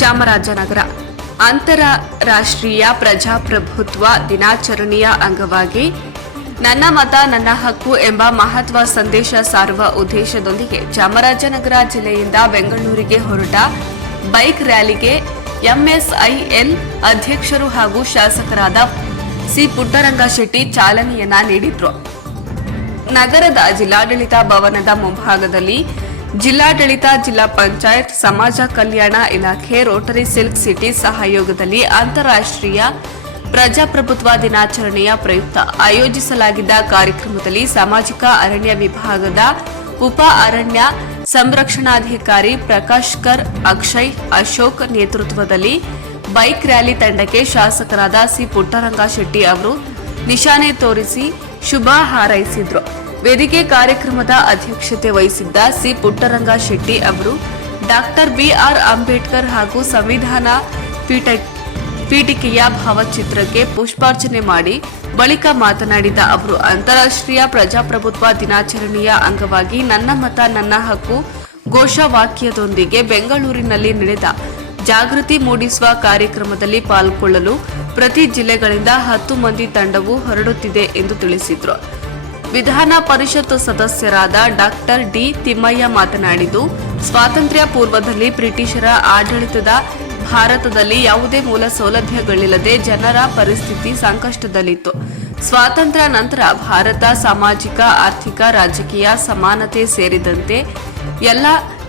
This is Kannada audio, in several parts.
ಚಾಮರಾಜನಗರ. ಅಂತಾರಾಷ್ಟ್ರೀಯ ಪ್ರಜಾಪ್ರಭುತ್ವ ದಿನಾಚರಣೆಯ ಅಂಗವಾಗಿ ನನ್ನ ಮತ, ನನ್ನ ಹಕ್ಕು ಎಂಬ ಮಹತ್ವ ಸಂದೇಶ ಸಾರುವ ಉದ್ದೇಶದೊಂದಿಗೆ ಚಾಮರಾಜನಗರ ಜಿಲ್ಲೆಯಿಂದ ಬೆಂಗಳೂರಿಗೆ ಹೊರಟ ಬೈಕ್ ರ್ಯಾಲಿಗೆ ಎಂಎಸ್ಐಎಲ್ ಅಧ್ಯಕ್ಷರು ಹಾಗೂ ಶಾಸಕರಾದ ಸಿ ಪುಟ್ಟರಂಗ ಶೆಟ್ಟಿ ಚಾಲನೆಯನ್ನ ನೀಡಿದ್ರು. ನಗರದ ಜಿಲ್ಲಾಡಳಿತ ಭವನದ ಮುಂಭಾಗದಲ್ಲಿ ಜಿಲ್ಲಾಡಳಿತ, ಜಿಲ್ಲಾ ಪಂಚಾಯತ್, ಸಮಾಜ ಕಲ್ಯಾಣ ಇಲಾಖೆ, ರೋಟರಿ ಸಿಲ್ಕ್ ಸಿಟಿ ಸಹಯೋಗದಲ್ಲಿ ಅಂತಾರಾಷ್ಟ್ರೀಯ ಪ್ರಜಾಪ್ರಭುತ್ವ ದಿನಾಚರಣೆಯ ಪ್ರಯುಕ್ತ ಆಯೋಜಿಸಲಾಗಿದ್ದ ಕಾರ್ಯಕ್ರಮದಲ್ಲಿ ಸಾಮಾಜಿಕ ಅರಣ್ಯ ವಿಭಾಗದ ಉಪ ಅರಣ್ಯ ಸಂರಕ್ಷಣಾಧಿಕಾರಿ ಪ್ರಕಾಶ್ ಕರ್ ಅಕ್ಷಯ್, ಅಶೋಕ್ ನೇತೃತ್ವದಲ್ಲಿ ಬೈಕ್ ರ್ಯಾಲಿ ತಂಡಕ್ಕೆ ಶಾಸಕರಾದ ಸಿ ಪುಟ್ಟರಂಗ ಶೆಟ್ಟಿ ಅವರು ನಿಶಾನೆ ತೋರಿಸಿ ಶುಭ ಹಾರೈಸಿದ್ರು. ವೇದಿಕೆ ಕಾರ್ಯಕ್ರಮದ ಅಧ್ಯಕ್ಷತೆ ವಹಿಸಿದ್ದ ಸಿ. ಪುಟ್ಟರಂಗ ಶೆಟ್ಟಿ ಅವರು ಡಾಕ್ಟರ್ ಬಿಆರ್ ಅಂಬೇಡ್ಕರ್ ಹಾಗೂ ಸಂವಿಧಾನ ಪೀಠ ಪೀಠಿಕೆಯ ಭಾವಚಿತ್ರಕ್ಕೆ ಪುಷ್ಪಾರ್ಚನೆ ಮಾಡಿ ಬಳಿಕ ಮಾತನಾಡಿದ ಅವರು, ಅಂತಾರಾಷ್ಟ್ರೀಯ ಪ್ರಜಾಪ್ರಭುತ್ವ ದಿನಾಚರಣೆಯ ಅಂಗವಾಗಿ ನನ್ನ ಮತ, ನನ್ನ ಹಕ್ಕು ಘೋಷವಾಕ್ಯದೊಂದಿಗೆ ಬೆಂಗಳೂರಿನಲ್ಲಿ ನಡೆದ ಜಾಗೃತಿ ಮೂಡಿಸುವ ಕಾರ್ಯಕ್ರಮದಲ್ಲಿ ಪಾಲ್ಗೊಳ್ಳಲು ಪ್ರತಿ ಜಿಲ್ಲೆಗಳಿಂದ ಹತ್ತು ಮಂದಿ ತಂಡವು ಹೊರಡುತ್ತಿದೆ ಎಂದು ತಿಳಿಸಿದರು. ವಿಧಾನ ಪರಿಷತ್ ಸದಸ್ಯರಾದ ಡಾಕ್ಟರ್ ಡಿ ತಿಮ್ಮಯ್ಯ ಮಾತನಾಡಿದ್ದು, ಸ್ವಾತಂತ್ರ್ಯ ಪೂರ್ವದಲ್ಲಿ ಬ್ರಿಟಿಷರ ಆಡಳಿತದ ಭಾರತದಲ್ಲಿ ಯಾವುದೇ ಮೂಲ ಸೌಲಭ್ಯಗಳಿಲ್ಲದೆ ಜನರ ಪರಿಸ್ಥಿತಿ ಸಂಕಷ್ಟದಲ್ಲಿತ್ತು. ಸ್ವಾತಂತ್ರ್ಯ ನಂತರ ಭಾರತ ಸಾಮಾಜಿಕ, ಆರ್ಥಿಕ, ರಾಜಕೀಯ ಸಮಾನತೆ ಸೇರಿದಂತೆ ಎಲ್ಲ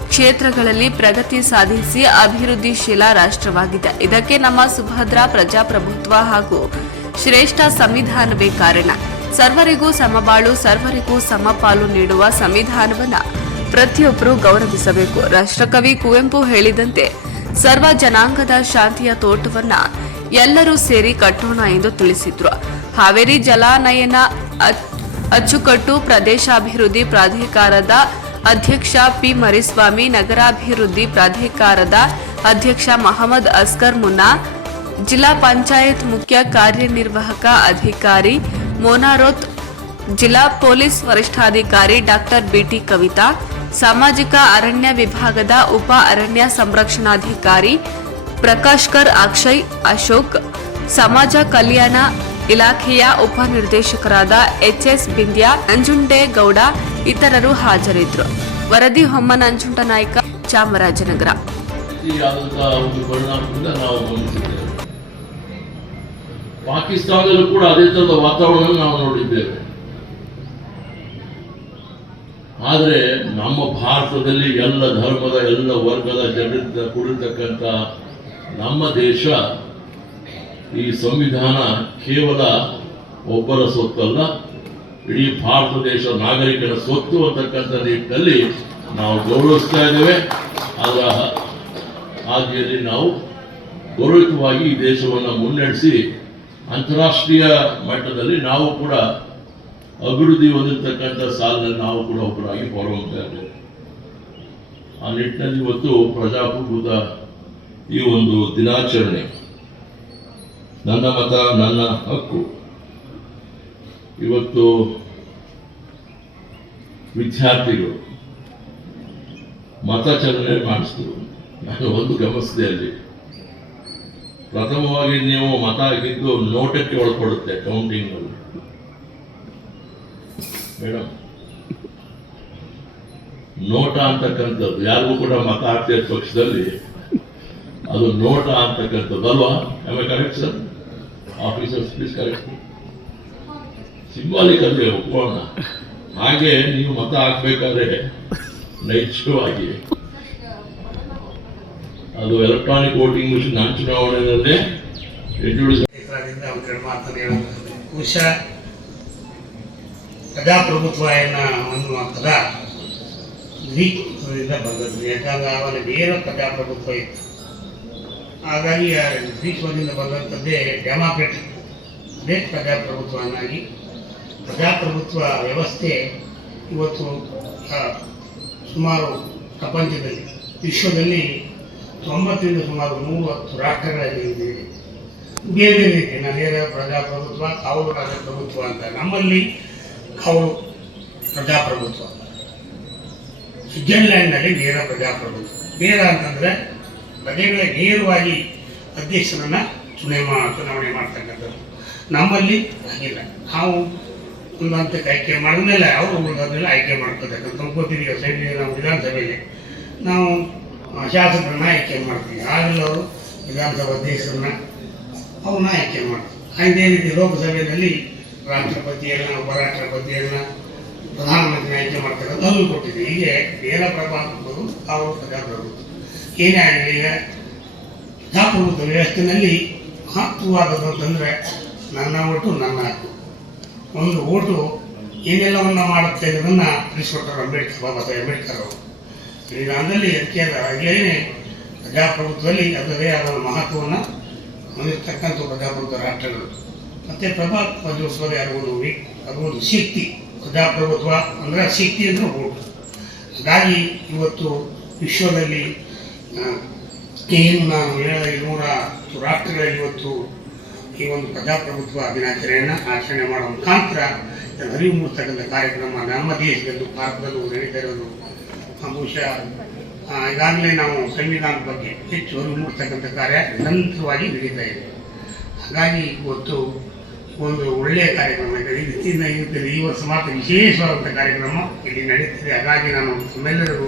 ಕ್ಷೇತ್ರಗಳಲ್ಲಿ ಪ್ರಗತಿ ಸಾಧಿಸಿ ಅಭಿವೃದ್ಧಿಶೀಲ ರಾಷ್ಟ್ರವಾಗಿದೆ. ಇದಕ್ಕೆ ನಮ್ಮ ಸುಭದ್ರ ಪ್ರಜಾಪ್ರಭುತ್ವ ಹಾಗೂ ಶ್ರೇಷ್ಠ ಸಂವಿಧಾನವೇ ಕಾರಣ. ಸರ್ವರಿಗೂ ಸಮಬಾಳು, ಸರ್ವರಿಗೂ ಸಮಪಾಲು ನೀಡುವ ಸಂವಿಧಾನವನ್ನ ಪ್ರತಿಯೊಬ್ಬರೂ ಗೌರವಿಸಬೇಕು. ರಾಷ್ಟ್ರಕವಿ ಕುವೆಂಪು ಹೇಳಿದಂತೆ ಸರ್ವ ಜನಾಂಗದ ಶಾಂತಿಯ ತೋಟವನ್ನ ಎಲ್ಲರೂ ಸೇರಿ ಕಟ್ಟೋಣ ಎಂದು ತಿಳಿಸಿದ್ರು. ಹಾವೇರಿ ಜಲಾನಯನ ಅಚ್- ಅಚ್ಚುಕಟ್ಟು ಪ್ರದೇಶಾಭಿವೃದ್ಧಿ ಪ್ರಾಧಿಕಾರದ ಅಧ್ಯಕ್ಷ ಪಿ. ಮರಿಸ್ವಾಮಿ, ನಗರಾಭಿವೃದ್ಧಿ ಪ್ರಾಧಿಕಾರದ ಅಧ್ಯಕ್ಷ ಮಹಮ್ಮದ್ ಅಸ್ಕರ್ ಮುನ್ನಾ, ಜಿಲ್ಲಾ ಪಂಚಾಯತ್ ಮುಖ್ಯ ಕಾರ್ಯನಿರ್ವಾಹಕ ಅಧಿಕಾರಿ ಮೋನಾರೋತ್, ಜಿಲ್ಲಾ ಪೊಲೀಸ್ ವರಿಷ್ಠಾಧಿಕಾರಿ ಡಾಕ್ಟರ್ ಬಿಟಿ ಕವಿತಾ, ಸಾಮಾಜಿಕ ಅರಣ್ಯ ವಿಭಾಗದ ಉಪ ಅರಣ್ಯ ಸಂರಕ್ಷಣಾಧಿಕಾರಿ ಪ್ರಕಾಶ್ಕರ್ ಅಕ್ಷಯ್, ಅಶೋಕ್, ಸಮಾಜ ಕಲ್ಯಾಣ ಇಲಾಖೆಯ ಉಪನಿರ್ದೇಶಕರಾದ ಎಚ್ಎಸ್ ಬಿಂದ್ಯಾ ನಂಜುಂಡೇಗೌಡ ಇತರರು ಹಾಜರಿದ್ದರು. ವರದಿ ಹೊಮ್ಮ ನಂಜುಂಡನಾಯ್ಕ ಚಾಮರಾಜನಗರ. ಪಾಕಿಸ್ತಾನದಲ್ಲೂ ಕೂಡ ಅದೇ ತರದ ವಾತಾವರಣ ನಾವು ನೋಡಿದ್ದೇವೆ. ಆದರೆ ನಮ್ಮ ಭಾರತದಲ್ಲಿ ಎಲ್ಲ ಧರ್ಮದ, ಎಲ್ಲ ವರ್ಗದ ಜನರಿಂದ ಕೂಡಿರ್ತಕ್ಕಂಥ ನಮ್ಮ ದೇಶ ಈ ಸಂವಿಧಾನ ಕೇವಲ ಒಬ್ಬರ ಸೊತ್ತಲ್ಲ, ಇಡೀ ಭಾರತ ದೇಶ ನಾಗರಿಕರ ಸೊತ್ತು ಅಂತಕ್ಕಂಥ ನಿಟ್ಟಿನಲ್ಲಿ ನಾವು ಗೌರವಿಸ್ತಾ ಇದ್ದೇವೆ. ಅದರ ಹಾದಿಯಲ್ಲಿ ನಾವು ಗೌರವಿತವಾಗಿ ಈ ದೇಶವನ್ನು ಮುನ್ನಡೆಸಿ ಅಂತಾರಾಷ್ಟ್ರೀಯ ಮಟ್ಟದಲ್ಲಿ ನಾವು ಕೂಡ ಅಭಿವೃದ್ಧಿ ಹೊಂದಿರತಕ್ಕಂಥ ಸಾಲದಲ್ಲಿ ನಾವು ಕೂಡ ಒಬ್ಬರಾಗಿ ಹೊರಹೊಮ್ತಾ ಇದ್ದೇವೆ ಆ ನಿಟ್ಟಿನಲ್ಲಿ ಇವತ್ತು ಪ್ರಜಾಪ್ರಭುತ್ವ ಈ ಒಂದು ದಿನಾಚರಣೆ ನನ್ನ ಮತ, ನನ್ನ ಹಕ್ಕು. ಇವತ್ತು ವಿದ್ಯಾರ್ಥಿಗಳು ಮತಚಲನೆ ಮಾಡಿಸಿದ್ರು ನಾನು ಒಂದು ಗಮನಿಸಿದೆ ಅಲ್ಲಿ. ಪ್ರಥಮವಾಗಿ ನೀವು ಮತ ಹಾಕಿದ್ದು ನೋಟಕ್ಕೆ ಒಳಪಡುತ್ತೆ ಕೌಂಟಿಂಗ್ ಮೇಡಮ್ ನೋಟ ಅಂತಕ್ಕಂಥದ್ದು, ಯಾರಿಗೂ ಕೂಡ ಮತ ಹಾಕ್ತಿರೋ ಪಕ್ಷದಲ್ಲಿ ಅದು ನೋಟ ಅಂತಕ್ಕಂಥದ್ದು ಅಲ್ವಾ? ಆಮೇಲೆ correct sir officers please correct symbolic ಅಲ್ಲಿ ಒಪ್ಪೋಣ. ಹಾಗೆ ನೀವು ಮತ ಹಾಕ್ಬೇಕಾದ್ರೆ ನೈಜವಾಗಿ ಅದು ಎಲೆಕ್ಟ್ರಾನಿಕ್ ವೋಟಿಂಗ್ ಮಿಷಿನ್ ನಾನು ಚುನಾವಣೆಯಲ್ಲಿ ಬಹುಶಃ ಪ್ರಜಾಪ್ರಭುತ್ವ ಅನ್ನುವ ಪದ ಗ್ರೀಕ್ದಿಂದ ಬಂದದ್ದು. ಯಾಕಂದ್ರೆ ಅವನ ನೇರ ಪ್ರಜಾಪ್ರಭುತ್ವ ಇತ್ತು. ಹಾಗಾಗಿ ಗ್ರೀಕ್ವದಿಂದ ಬಂದಂಥದ್ದೇ ಡೆಮಾಕ್ರೆಟಿಕ್ ಅದೇ ಪ್ರಜಾಪ್ರಭುತ್ವವನ್ನಾಗಿ ಪ್ರಜಾಪ್ರಭುತ್ವ ವ್ಯವಸ್ಥೆ ಇವತ್ತು ಸುಮಾರು ಪ್ರಪಂಚದಲ್ಲಿ, ವಿಶ್ವದಲ್ಲಿ ತೊಂಬತ್ತರಿಂದ ಸುಮಾರು ಮೂವತ್ತು ರಾಷ್ಟ್ರಗಳಲ್ಲಿ ಇದೆ. ಬೇರೆ ಬೇರೆ ರೀತಿ ನೇರ ಪ್ರಜಾಪ್ರಭುತ್ವ ಅವರು ಪ್ರಜಾಪ್ರಭುತ್ವ ಅಂತ. ನಮ್ಮಲ್ಲಿ ಕಾವು ಪ್ರಜಾಪ್ರಭುತ್ವ. ಸ್ವಿಟ್ಜರ್ಲ್ಯಾಂಡ್ನಲ್ಲಿ ನೇರ ಪ್ರಜಾಪ್ರಭುತ್ವ. ನೇರ ಅಂತಂದರೆ ಪ್ರಜೆಗಳೇ ನೇರವಾಗಿ ಅಧ್ಯಕ್ಷರನ್ನು ಚುನಾವಣೆ ಚುನಾವಣೆ ಮಾಡ್ತಕ್ಕಂಥದ್ದು. ನಮ್ಮಲ್ಲಿ ಆಗಿಲ್ಲ ನಾವು ಒಂದು ಹಂತಕ್ಕೆ ಆಯ್ಕೆ ಮಾಡಿದ್ಮೇಲೆ ಅವರು ಉಳಿದಾದ್ಮೇಲೆ ಆಯ್ಕೆ ಮಾಡ್ಕೋತಕ್ಕಂಥ ಗೊತ್ತಿದೆಯೋ ಸೈಡ್ ನಾವು ವಿಧಾನಸಭೆಯಲ್ಲಿ ನಾವು ಶಾಸಕರನ್ನ ಆಯ್ಕೆ ಮಾಡ್ತೀವಿ ಆಗಲೂ ಅವರು ವಿಧಾನಸಭಾ ಅಧ್ಯಕ್ಷರನ್ನ ಅವನ್ನ ಆಯ್ಕೆ ಮಾಡ್ತೀವಿ ರೀತಿ ಲೋಕಸಭೆಯಲ್ಲಿ ರಾಷ್ಟ್ರಪತಿಯನ್ನ, ಉಪರಾಷ್ಟ್ರಪತಿಯನ್ನ ಪ್ರಧಾನಮಂತ್ರಿ ಆಯ್ಕೆ ಮಾಡ್ತಕ್ಕಂಥ ಅದು ಕೊಟ್ಟಿದ್ದೀವಿ ಹೀಗೆ ನೇರ ಪ್ರಭಾವ ಅವರು ಪ್ರಜಾಪ್ರಭುತ್ವ. ಏನೇ ಆಗಲಿ ಈಗ ಪ್ರಜಾಪ್ರಭುತ್ವ ವ್ಯವಸ್ಥೆಯಲ್ಲಿ ಮಹತ್ವವಾದದ್ದು ಅಂತಂದರೆ ನನ್ನ ಓಟು, ನನ್ನ ಹಕ್ಕು. ಒಂದು ಓಟು ಏನೆಲ್ಲವನ್ನ ಮಾಡುತ್ತೆ ಅನ್ನೋದನ್ನು ತಿಳಿಸ್ಕೊಟ್ಟರು ಅಂಬೇಡ್ಕರ್, ಬಾಬಾ ಸಾಹೇಬ್ ಅಂಬೇಡ್ಕರ್ ಅವರು ಸಂವಿಧಾನದಲ್ಲಿ ಅದಕ್ಕೆ ಆಗಲೇ ಪ್ರಜಾಪ್ರಭುತ್ವದಲ್ಲಿ ಅದರದೇ ಆದ ಮಹತ್ವವನ್ನು ಹೊಂದಿರತಕ್ಕಂಥ ಪ್ರಜಾಪ್ರಭುತ್ವ ರಾಷ್ಟ್ರಗಳು. ಮತ್ತು ಪ್ರಭಾ ಆಗುವುದು ವಿ- ಆಗುವುದು ಶಕ್ತಿ. ಪ್ರಜಾಪ್ರಭುತ್ವ ಅಂದರೆ ಶಕ್ತಿ ಅಂದರೆ ಓಟು. ಹಾಗಾಗಿ ಇವತ್ತು ವಿಶ್ವದಲ್ಲಿ ಏನು ನಾನು ಹೇಳಿದ ನೂರ ರಾಷ್ಟ್ರಗಳಲ್ಲಿ ಇವತ್ತು ಈ ಒಂದು ಪ್ರಜಾಪ್ರಭುತ್ವ ದಿನಾಚರಣೆಯನ್ನು ಆಚರಣೆ ಮಾಡುವ ಮುಖಾಂತರ ಅರಿವು ಮೂಡಿಸ್ತಕ್ಕಂಥ ಕಾರ್ಯಕ್ರಮ ನಮ್ಮ ದೇಶದಲ್ಲೂ, ಭಾರತದಲ್ಲೂ ನಡೀತಾ ಇರೋದು ಬಹುಶಃ ಈಗಾಗಲೇ ನಾವು ಸಂವಿಧಾನದ ಬಗ್ಗೆ ಹೆಚ್ಚು ಅರಿವು ಮೂಡಿಸ್ತಕ್ಕಂಥ ಕಾರ್ಯ ನಿರಂತರವಾಗಿ ನಡೀತಾ ಇದೆ. ಹಾಗಾಗಿ ಇವತ್ತು ಒಂದು ಒಳ್ಳೆಯ ಕಾರ್ಯಕ್ರಮ ಇದೆ. ರೀತಿಯಿಂದ ಇರುತ್ತದೆ ಈ ವರ್ಷ ಮಾತ್ರ ವಿಶೇಷವಾದಂಥ ಕಾರ್ಯಕ್ರಮ ಇಲ್ಲಿ ನಡೀತಿದೆ ಹಾಗಾಗಿ ನಾನು ತಮ್ಮೆಲ್ಲರಿಗೂ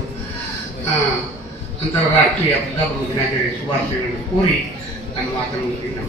ಅಂತಾರಾಷ್ಟ್ರೀಯ ಪ್ರಜಾಪ್ರಭುತ್ವ ದಿನಾಚರಣೆ ಶುಭಾಶಯಗಳನ್ನು ಕೋರಿ ನನ್ನ ಮಾತನ್ನು ನಮಸ್ಕಾರ